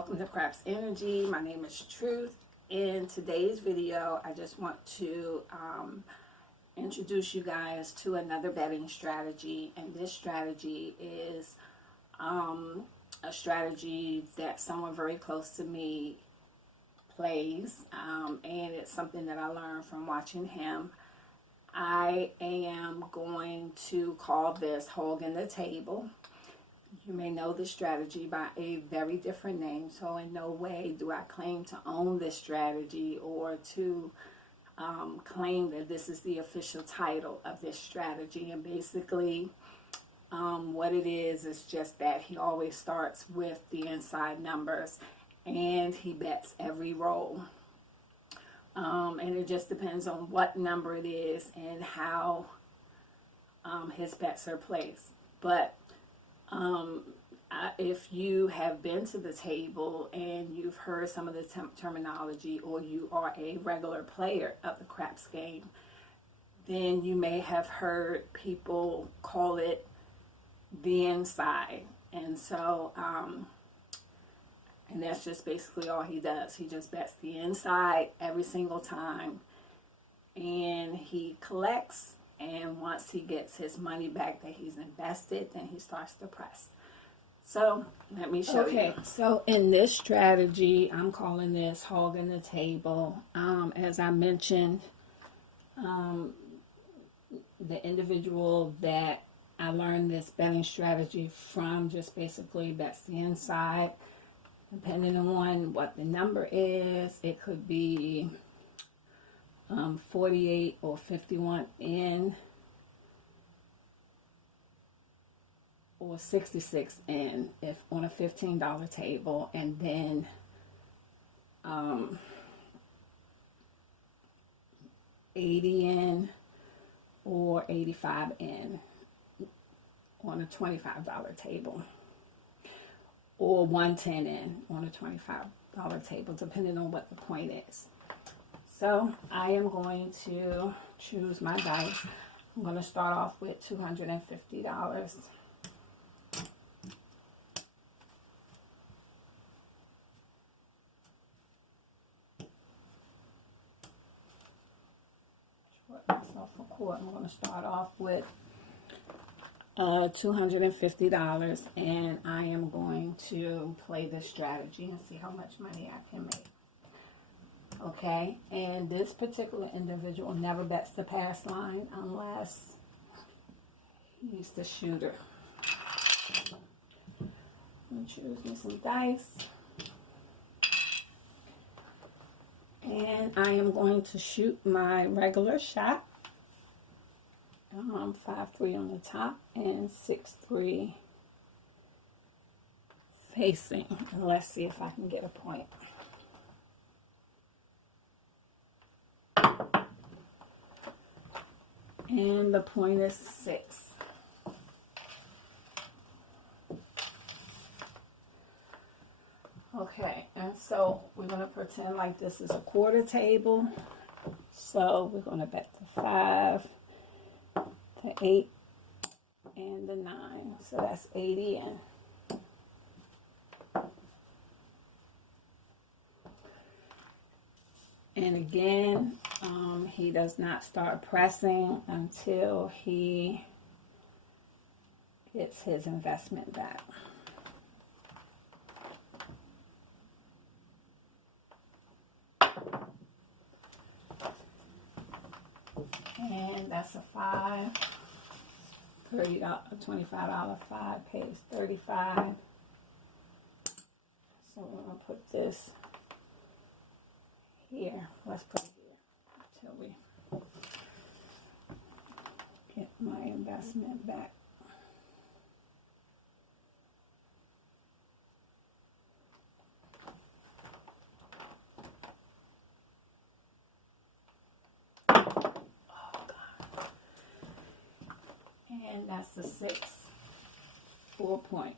welcome to Craps Energy. My name is Truth. In today's video, I just want to introduce you guys to another betting strategy, and this strategy is a strategy that someone very close to me plays, and it's something that I learned from watching him. I am going to call this holding the table. You may know this strategy by a very different name, so in no way do I claim to own this strategy or to claim that this is the official title of this strategy. And basically what it is just that he always starts with the inside numbers and he bets every roll. And it just depends on what number it is and how his bets are placed. But if you have been to the table and you've heard some of the terminology, or you are a regular player of the craps game, then you may have heard people call it the inside. And so, and that's just basically all he does. He just bets the inside every single time, and he collects. And once he gets his money back that he's invested, then he starts to press. So let me show you. So in this strategy, I'm calling this holding the table. As I mentioned, the individual that I learned this betting strategy from just basically bets the inside. Depending on what the number is, it could be 48 or 51 in, or 66 in, if on a $15 table, and then 80 in or 85 in on a $25 table, or 110 in on a $25 table, depending on what the point is. So I am going to choose my dice. I'm going to start off with $250. Short myself a quart. I'm going to start off with $250, and I am going to play this strategy and see how much money I can make. Okay, and this particular individual never bets the pass line unless he's the shooter. I'm choose me some dice, and I am going to shoot my regular shot. 5-3 on the top and 6-3 facing. And let's see if I can get a point. And the point is 6. Okay, and so we're going to pretend like this is a quarter table. So we're going to bet the 5, the 8, and the 9. So that's 80 in. And again, he does not start pressing until he gets his investment back. And that's a 5. $30, $25 5 pays 35. So we're gonna put this here. Let's put it here until we get my investment back. And that's the 6, 4 point.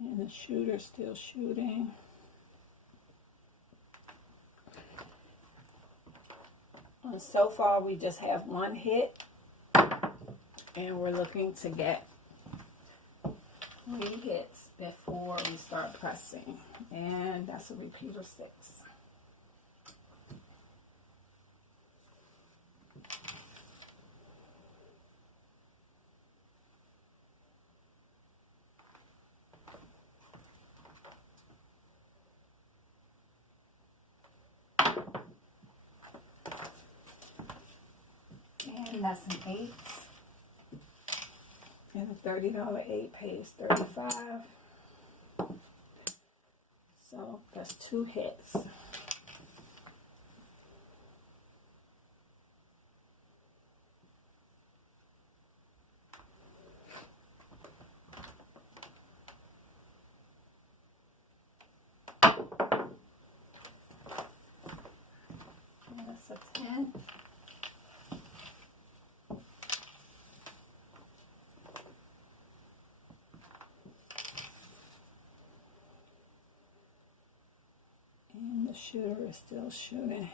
And the shooter's still shooting. So far, we just have one hit, and we're looking to get 3 hits before we start pressing, and that's a repeater 6. And that's an 8. And a $30 8 pays $35. So that's 2 hits. And that's a 10. And the shooter is still shooting.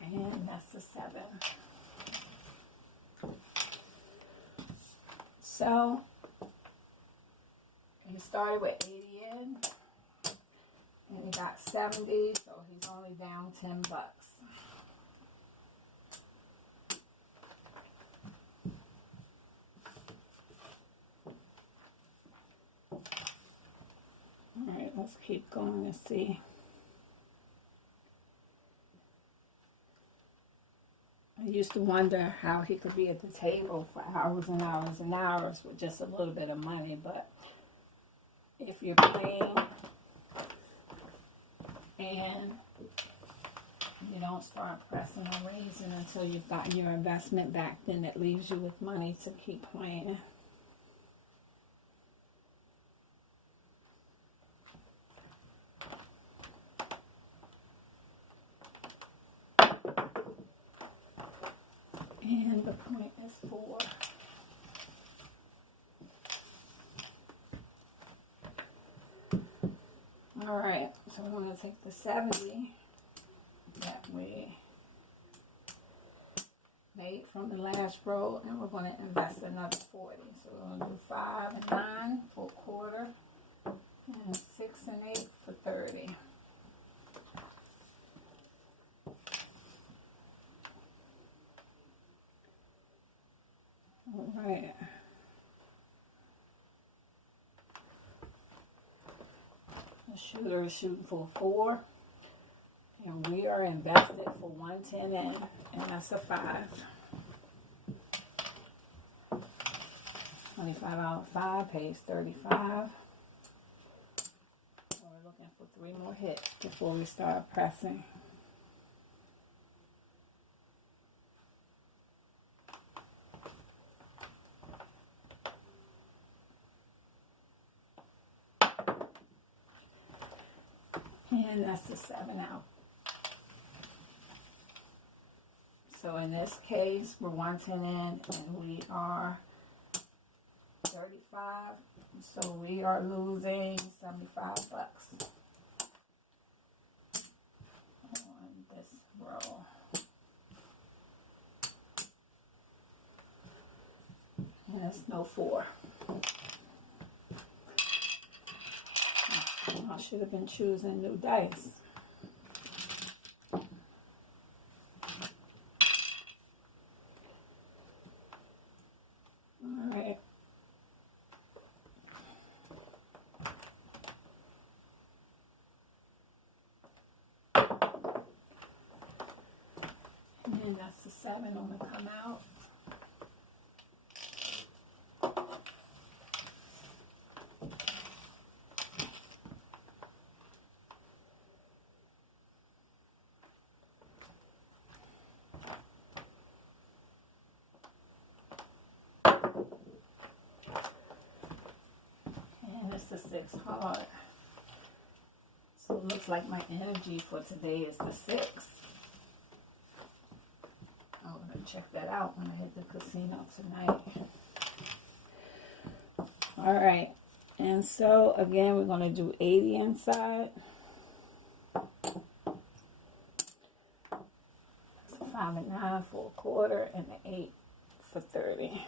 And that's a 7. So he started with 80 in, and he got 70, so he's only down $10. Alright, let's keep going and see. I used to wonder how he could be at the table for hours and hours and hours with just a little bit of money, but if you're playing and you don't start pressing or raising until you've got your investment back, then it leaves you with money to keep playing. And the point is 4. Alright, so we're going to take the 70 that we made from the last row, and we're going to invest another 40. So we're going to do 5 and 9 for a quarter, and 6 and 8 for 30. Alright. The shooter is shooting for 4. And we are invested for 110 in, and that's a 5. $25 5 pays $35. So we're looking for 3 more hits before we start pressing. And that's the 7 out. So in this case, we're 110 in, and we are 35. So we are losing $75 on this row. And that's no 4. I should have been choosing new dice. Alright. And that's the 7 on the come out. And it's the 6 hard. So it looks like my energy for today is the 6. I'm going to check that out when I hit the casino tonight. All right. And so, again, we're going to do 80 inside. So 5 and 9 for a quarter, and the 8 for 30.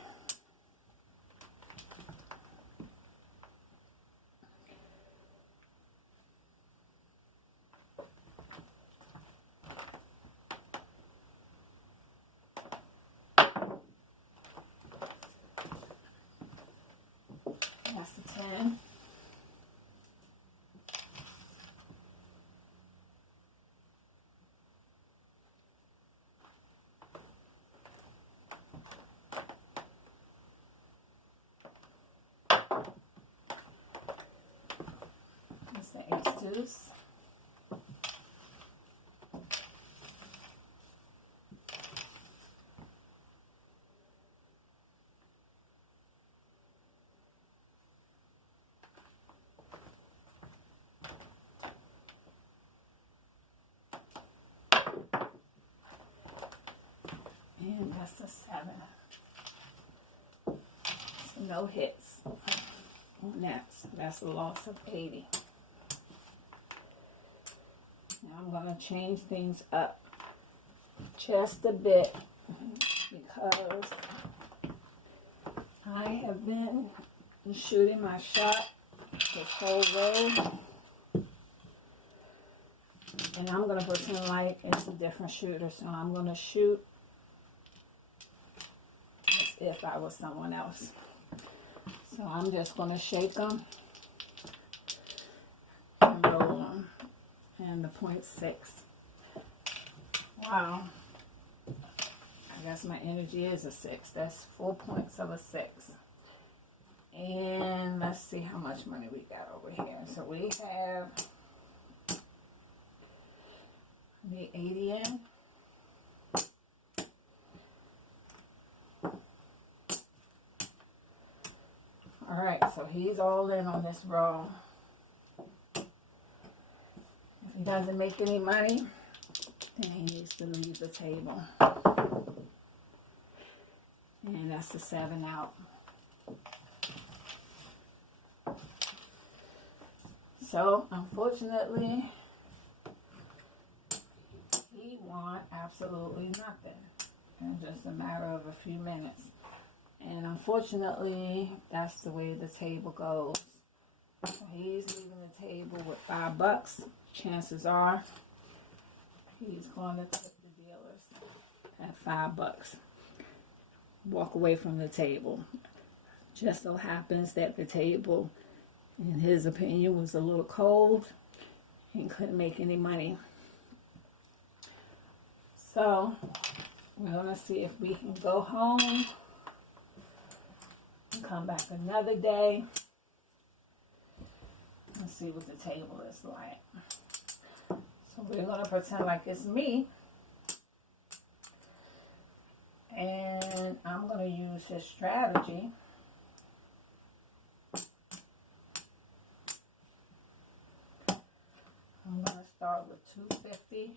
That's the 10. That's the ace deuce. And that's a 7. So no hits on that. So that's a loss of 80. Now I'm going to change things up just a bit because I have been shooting my shot this whole row. And I'm going to pretend like it's a different shooter. So I'm going to shoot as if I was someone else. So I'm just going to shake them and roll them. And the 0.6. Wow. I guess my energy is a 6. That's 4 points of a 6. And let's see how much money we got over here. So we have the 80 in. All right, so he's all in on this roll. If he doesn't make any money, then he needs to leave the table. And that's the 7 out. So, unfortunately, he won absolutely nothing in just a matter of a few minutes. And unfortunately, that's the way the table goes. So he's leaving the table with $5. Chances are he's going to tip the dealers at $5. Walk away from the table. Just so happens that the table, in his opinion, was a little cold and couldn't make any money. So we're going to see if we can go home and come back another day and see what the table is like. So we're going to pretend like it's me. And I'm going to use his strategy. I'm going to start with 250.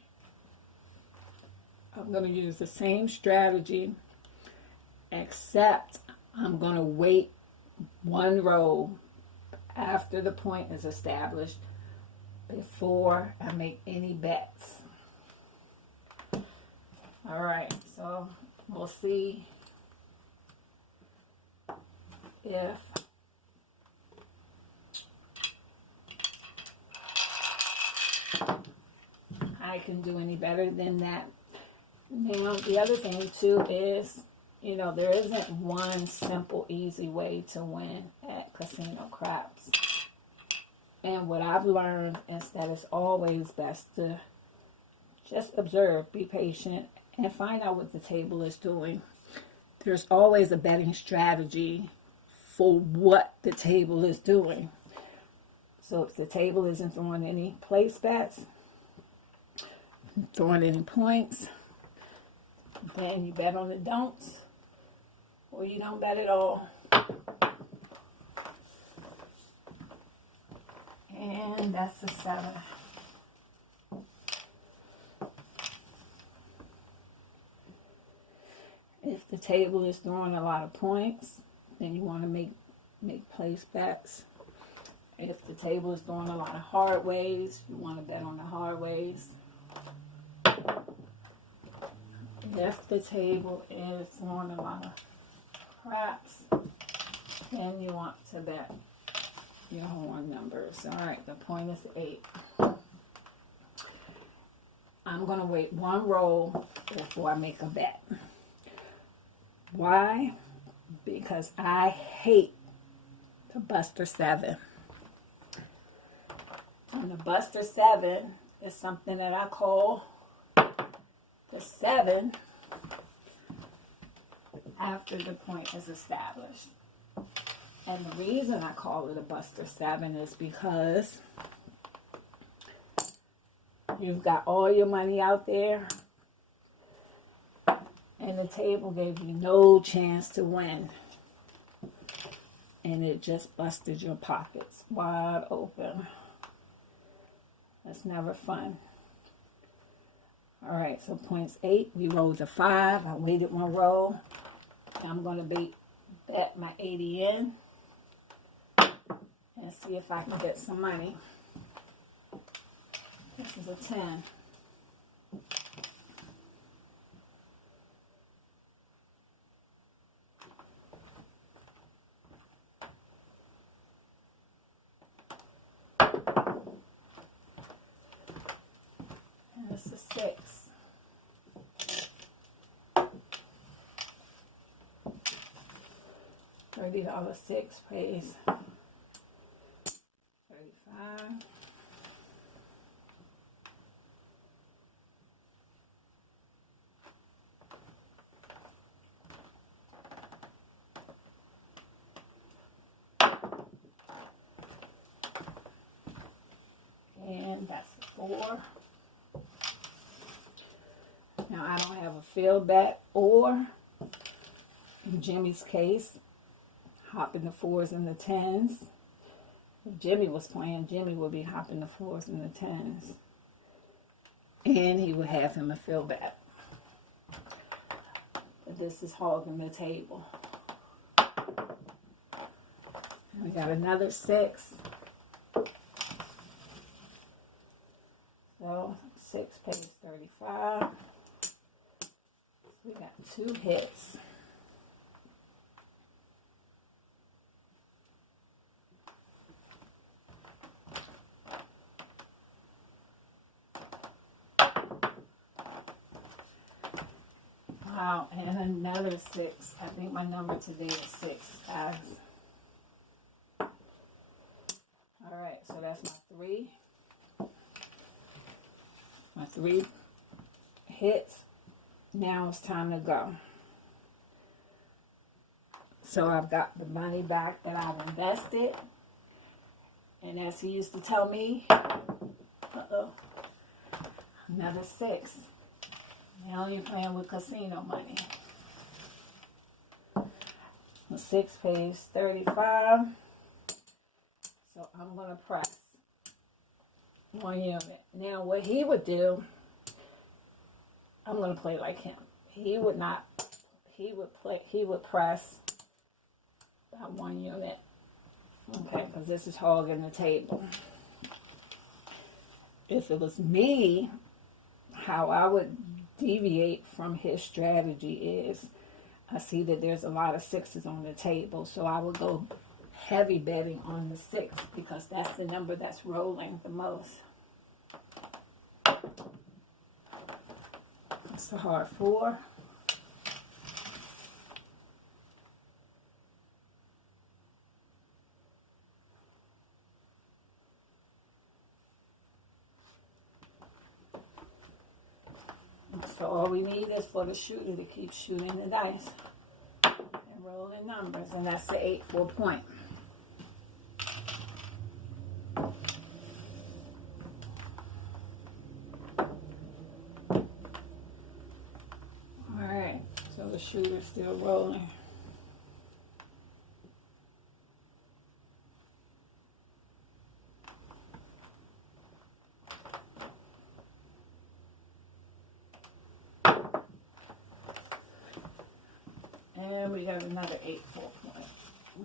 I'm going to use the same strategy, except I'm going to wait one row after the point is established before I make any bets. All right, so we'll see if I can do any better than that. Now, the other thing too is, you know, there isn't one simple, easy way to win at casino craps. And what I've learned is that it's always best to just observe, be patient, and find out what the table is doing. There's always a betting strategy for what the table is doing. So if the table isn't throwing any place bets, throwing any points, then you bet on the don'ts, or you don't bet at all. And that's a 7. If the table is throwing a lot of points, then you want to make make place bets. If the table is throwing a lot of hard ways, you want to bet on the hard ways. If the table is throwing a lot of craps, then you want to bet your horn numbers. All right, the point is 8. I'm going to wait one roll before I make a bet. Why? Because I hate the Buster 7. And the Buster 7 is something that I call the 7 after the point is established. And the reason I call it a Buster 7 is because you've got all your money out there and the table gave you no chance to win. And it just busted your pockets wide open. That's never fun. All right, so points 8. We rolled a 5. I waited one roll. I'm going to bet my 80 in and see if I can get some money. This is a 10. And this is 6. $30 6 pays 35. And that's a 4. Now I don't have a field bet, or in Jimmy's case, hopping the 4s and the 10s. If Jimmy was playing, Jimmy would be hopping the 4s and the 10s. And he would have him a field bet. But this is hogging the table. And we got another 6. So 6 pays 35. We got 2 hits. Wow, and another 6. I think my number today is 6, guys. Alright, so that's my 3. My 3 hits. Now it's time to go. So I've got the money back that I've invested. And as he used to tell me, another 6. Now you're playing with casino money. The 6 pays 35. So I'm going to press 1 unit. Now what he would do, I'm going to play like him. He would press about 1 unit. Okay, because this is hogging the table. If it was me, how I would deviate from his strategy is, I see that there's a lot of 6s on the table, so I would go heavy betting on the 6 because that's the number that's rolling the most. It's a hard 4. So all we need is for the shooter to keep shooting the dice and rolling numbers, and that's the 8 for a point. Alright, so the shooter's still rolling. And we got another 8 for a point.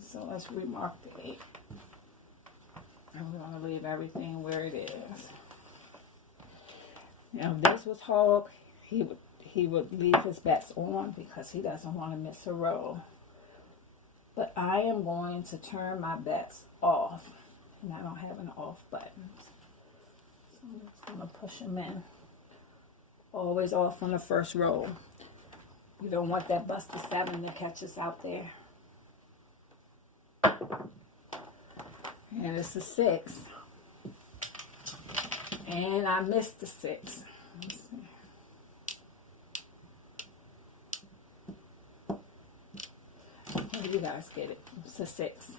So let's remark the 8. I'm going to leave everything where it is. Now, if this was Hog, he would leave his bets on because he doesn't want to miss a row. But I am going to turn my bets off, and I don't have an off button. So I'm just going to push them in. Always off on the first roll. You don't want that busted 7 to catch us out there. And it's a 6. And I missed the 6. Let's see. You guys get it. It's a 6.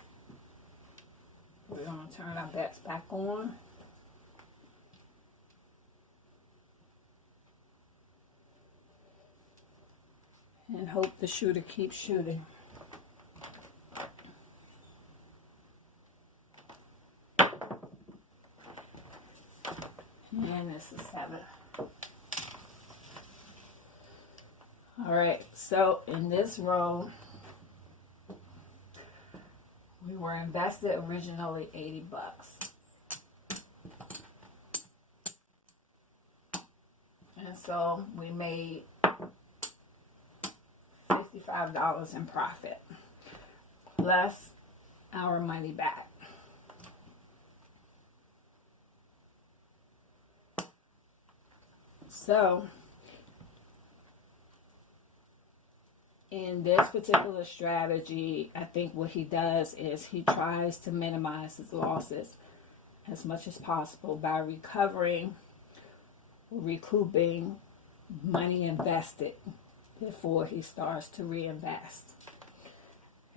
We're going to turn our bets back on. And hope the shooter keeps shooting. And this is 7. Alright, so in this row, we were invested originally $80. And so we made $55 in profit, plus our money back. So, in this particular strategy, I think what he does is he tries to minimize his losses as much as possible by recouping money invested before he starts to reinvest.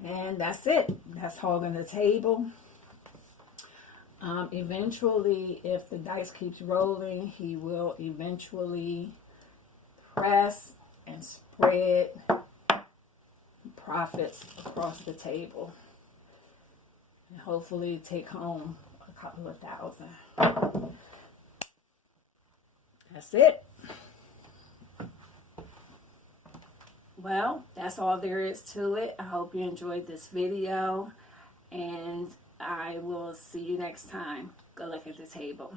And that's it. That's hogging the table. Eventually, if the dice keeps rolling, he will eventually press and spread profits across the table. And hopefully take home a couple of thousand. That's it. Well, that's all there is to it. I hope you enjoyed this video, and I will see you next time. Good luck at the table.